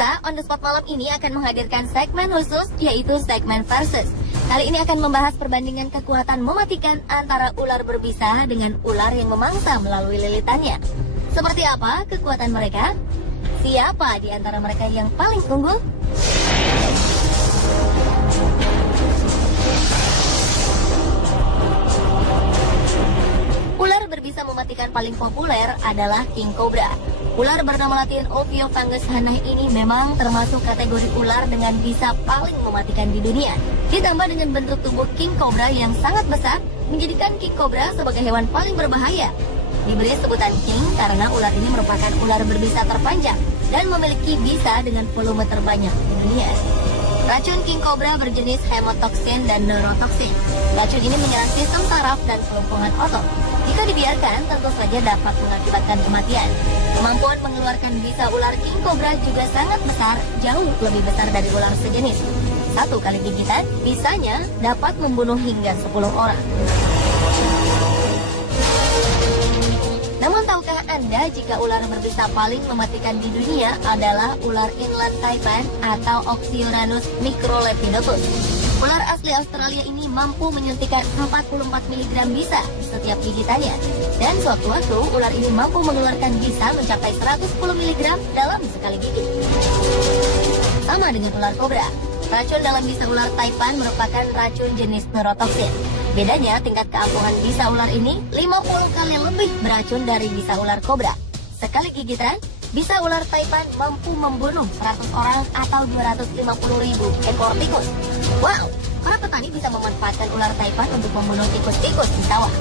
Pemirsa, On The Spot malam ini akan menghadirkan segmen khusus, yaitu segmen versus. Kali ini akan membahas perbandingan kekuatan mematikan antara ular berbisa dengan ular yang memangsa melalui lilitannya. Seperti apa kekuatan mereka? Siapa di antara mereka yang paling unggul? Ular berbisa mematikan paling populer adalah King Cobra. Ular bernama latin Ophiofungus hannah ini memang termasuk kategori ular dengan bisa paling mematikan di dunia. Ditambah dengan bentuk tubuh King Cobra yang sangat besar, menjadikan King Cobra sebagai hewan paling berbahaya. Diberi sebutan King karena ular ini merupakan ular berbisa terpanjang dan memiliki bisa dengan volume terbanyak di dunia. Racun King Cobra berjenis hemotoxin dan neurotoxin. Racun ini menyerang sistem saraf dan kelumpuhan otot. Jika dibiarkan, tentu saja dapat mengakibatkan kematian. Kemampuan mengeluarkan bisa ular King Cobra juga sangat besar, jauh lebih besar dari ular sejenis. Satu kali gigitan, bisanya dapat membunuh hingga 10 orang. Namun tahukah Anda jika ular berbisa paling mematikan di dunia adalah ular inland taipan atau Oxyuranus microlepidotus. Ular asli Australia ini mampu menyuntikkan 44 mg bisa di setiap gigitannya. Dan sewaktu-waktu ular ini mampu mengeluarkan bisa mencapai 110 mg dalam sekali gigit. Sama dengan ular kobra, racun dalam bisa ular taipan merupakan racun jenis neurotoxin. Bedanya tingkat keampuhan bisa ular ini 50 kali lebih beracun dari bisa ular kobra. Sekali gigitan, bisa ular taipan mampu membunuh 100 orang atau 250.000 ekor tikus. Wow, para petani bisa memanfaatkan ular taipan untuk membunuh tikus-tikus di sawah.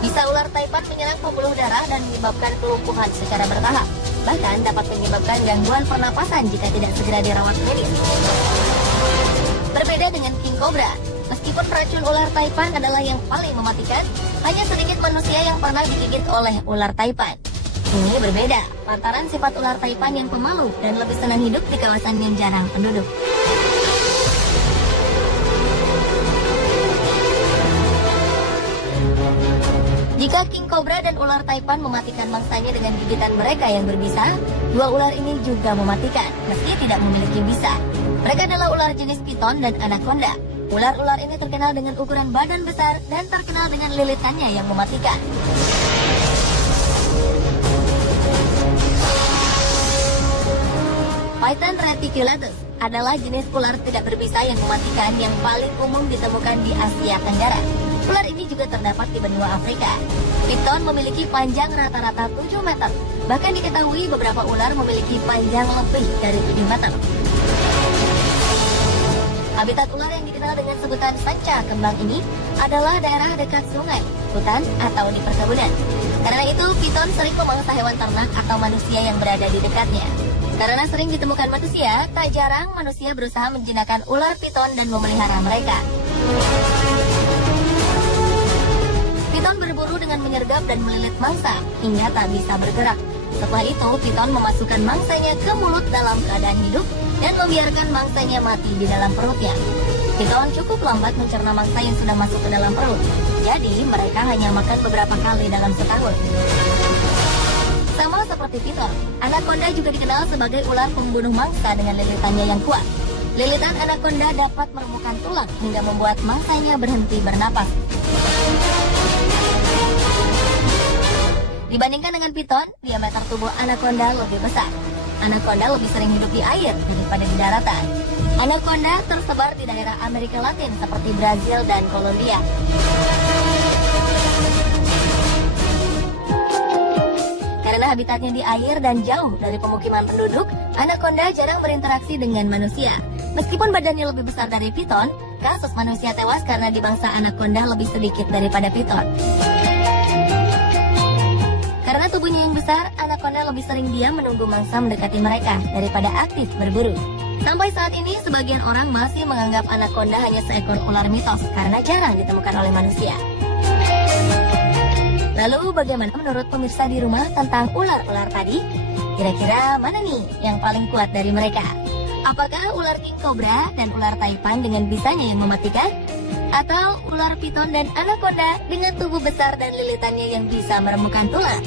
Bisa ular taipan menyerang pembuluh darah dan menyebabkan kelumpuhan secara bertahap. Bahkan dapat menyebabkan gangguan pernapasan jika tidak segera dirawat medis. Berbeda dengan King Cobra, meskipun racun ular taipan adalah yang paling mematikan, hanya sedikit manusia yang pernah digigit oleh ular taipan. Ini berbeda, lantaran sifat ular taipan yang pemalu dan lebih senang hidup di kawasan yang jarang penduduk. Jika King Cobra dan ular taipan mematikan mangsanya dengan gigitan mereka yang berbisa, dua ular ini juga mematikan, meski tidak memiliki bisa. Mereka adalah ular jenis piton dan anaconda. Ular-ular ini terkenal dengan ukuran badan besar dan terkenal dengan lilitannya yang mematikan. Python reticulatus adalah jenis ular tidak berbisa yang mematikan yang paling umum ditemukan di Asia Tenggara. Ular ini juga terdapat di benua Afrika. Piton memiliki panjang rata-rata 7 meter. Bahkan diketahui beberapa ular memiliki panjang lebih dari 7 meter. Habitat ular yang dikenal dengan sebutan sanca kembang ini adalah daerah dekat sungai, hutan, atau di perkebunan. Karena itu, piton sering memangsa hewan ternak atau manusia yang berada di dekatnya. Karena sering ditemukan manusia, tak jarang manusia berusaha menjinakkan ular piton dan memelihara mereka. Piton berburu dengan menyergap dan melilit mangsa hingga tak bisa bergerak. Setelah itu, piton memasukkan mangsanya ke mulut dalam keadaan hidup dan membiarkan mangsanya mati di dalam perutnya. Piton cukup lambat mencerna mangsa yang sudah masuk ke dalam perut. Jadi, mereka hanya makan beberapa kali dalam setahun. Sama seperti piton, anaconda juga dikenal sebagai ular pembunuh mangsa dengan lilitannya yang kuat. Lilitan anaconda dapat meremukkan tulang hingga membuat mangsanya berhenti bernapas. Dibandingkan dengan piton, diameter tubuh anaconda lebih besar. Anaconda lebih sering hidup di air daripada di daratan. Anaconda tersebar di daerah Amerika Latin seperti Brazil dan Kolombia. Karena habitatnya di air dan jauh dari pemukiman penduduk, anaconda jarang berinteraksi dengan manusia. Meskipun badannya lebih besar dari piton, kasus manusia tewas karena dimangsa anaconda lebih sedikit daripada piton. Karena tubuhnya yang besar, anaconda lebih sering diam menunggu mangsa mendekati mereka daripada aktif berburu. Sampai saat ini, sebagian orang masih menganggap anaconda hanya seekor ular mitos karena jarang ditemukan oleh manusia. Lalu bagaimana menurut pemirsa di rumah tentang ular-ular tadi? Kira-kira mana nih yang paling kuat dari mereka? Apakah ular King Cobra dan ular taipan dengan bisanya yang mematikan? Atau ular piton dan anaconda dengan tubuh besar dan lilitannya yang bisa meremukkan tulang?